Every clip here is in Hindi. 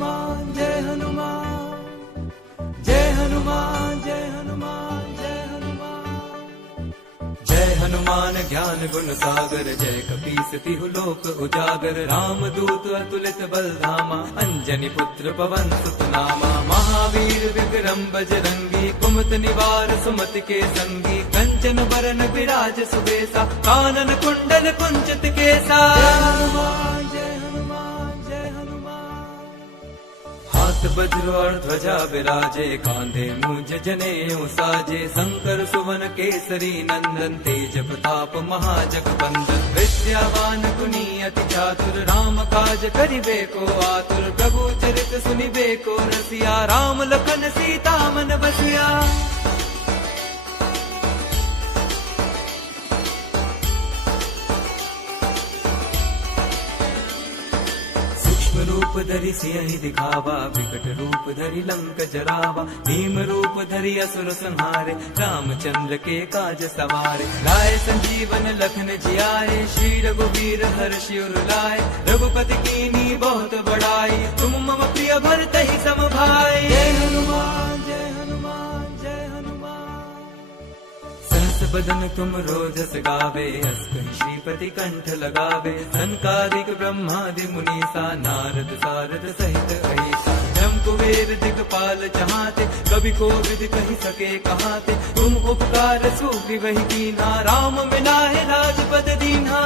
हनुमान जय हनुमान जय हनुमान जय हनुमान जय हनुमान जय हनुमान ज्ञान गुण सागर जय कपीस तिहु लोक उजागर राम दूत अतुलित बल धामा अंजनी पुत्र पवन सुत नामा महावीर विक्रम बजरंगी कुमत निवार सुमति के संगी कंचन बरन विराज सुबेसा कानन कुंडल कुंचित केसा जय हनुमान जय हनुमान हाथ वज्र और ध्वजा विराजे कांधे मुझ जनेऊ साजे शंकर सुवन केसरी नंदन तेज प्रताप महाजगबंदन विद्यावान गुणी अति चातुर राम काज करिबे को आतुर प्रभु चरित सुनिबे को रसिया राम लखन सीता मन बसिया रूप धरि सियहि दिखावा विकट रूप धरि लंक जरावा भीम रूप धरि असुर संहारे रामचंद्र के काज सवारे लाए संजीवन लखन जियाए श्री रघुवीर हर्षि उर लाए रघुपति कीन्ही बहुत बड़ाई तुम मम प्रिय भरतहि सम भाई जय हनुमान जय हनुमान जय हनुमान सहस बदन तुम रोजस गावे अस कहि श्रीपति कंठ लगावे सनकादिक ब्रह्मादि मुनीसा नारद सारद सहित अहिसा ब्रह्म कुबेर दिगपाल जहाते कवि कोविद कहि सके कहाते तुम उपकार सुग्रीवहि कीन्हा राम मिलाए राजपद दीन्हा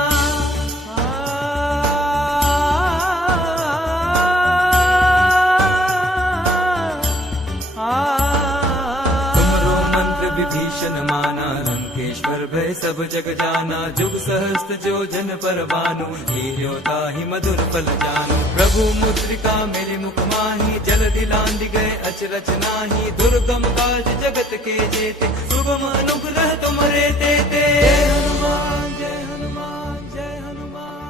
विभीषण माना लंकेश्वर भय सब जग जाना जुग सहस्त्र जो जन पर भानु लील्यो ताहि मधुर फल जानु प्रभु मुद्रिका मेरे मुख माही जल दिलांदि गए अचरज नाही दुर्गम काज जगत के जेते शुभम अनुग्रह तुम्हारे तेते जय हनुमान जय हनुमान जय हनुमान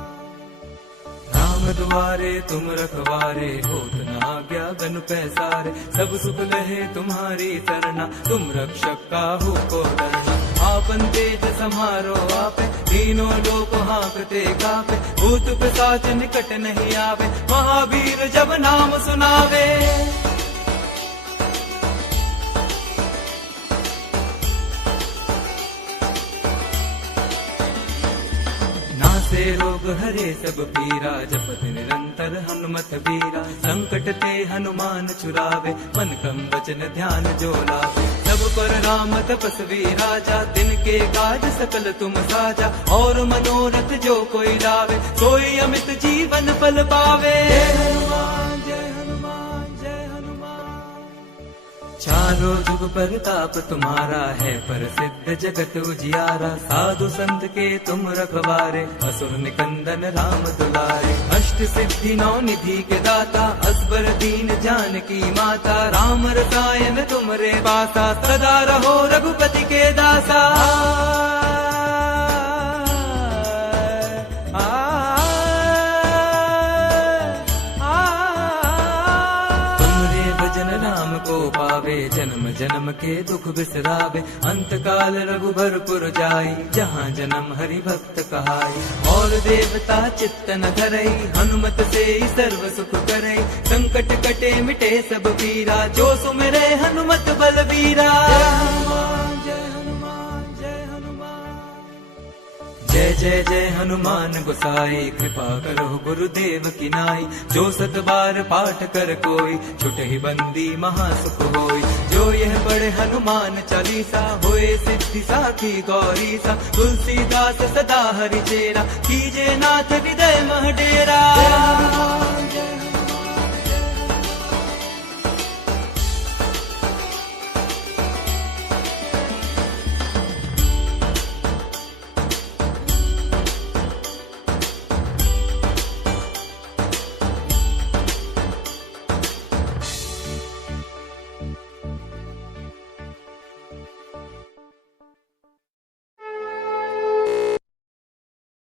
राम द्वारे तुम रखवारे होत न आज्ञा गनु पैसारे सब सुख लहे तुम्हारी सरना तुम रक्षक काहू को डरना आपन तेज समारो आपे तीनों लोक हाँकते कापे भूत पिशाच निकट नहीं आवे महावीर जब नाम सुनावे से रोग हरे सब पीरा जपत निरंतर हनुमत बीरा संकट ते हनुमान छुरावे मन क्रम वचन ध्यान जो लावे सब पर राम तपस्वी राजा दिन के काज सकल तुम साजा और मनोरथ जो कोई लावे सोई अमित जीवन फल पावे जय हनुमान जय हनुमान जय हनुमान चारों जुग परताप तुम्हारा है प्रसिद्ध जगत उजियारा साधु संत के तुम रखवारे असुर निकंदन राम दुलारे अष्ट सिद्धि नौ निधि के दाता असबर दीन जानकी माता राम रसायन तुमरे पासा सदा रहो रघुपति के दासा को पावे जन्म जन्म के दुख बिसरावे अंत काल रघुबरपुर जाई जहाँ जन्म हरि भक्त कहाई और देवता चित्त न धरई हनुमत से सर्व सुख करई संकट कटे मिटे सब पीरा जो सुमिरे हनुमत बलबीरा जय जय जय हनुमान गोसाई कृपा करो गुरुदेव की नाई जो सत बार पाठ कर कोई छुटहि बंदी महासुख होई जो यह पढ़े हनुमान चालीसा होए सिद्धि साखी गौरी सा तुलसीदास सदा हरि चेरा कीजे नाथ हृदय मह डेरा।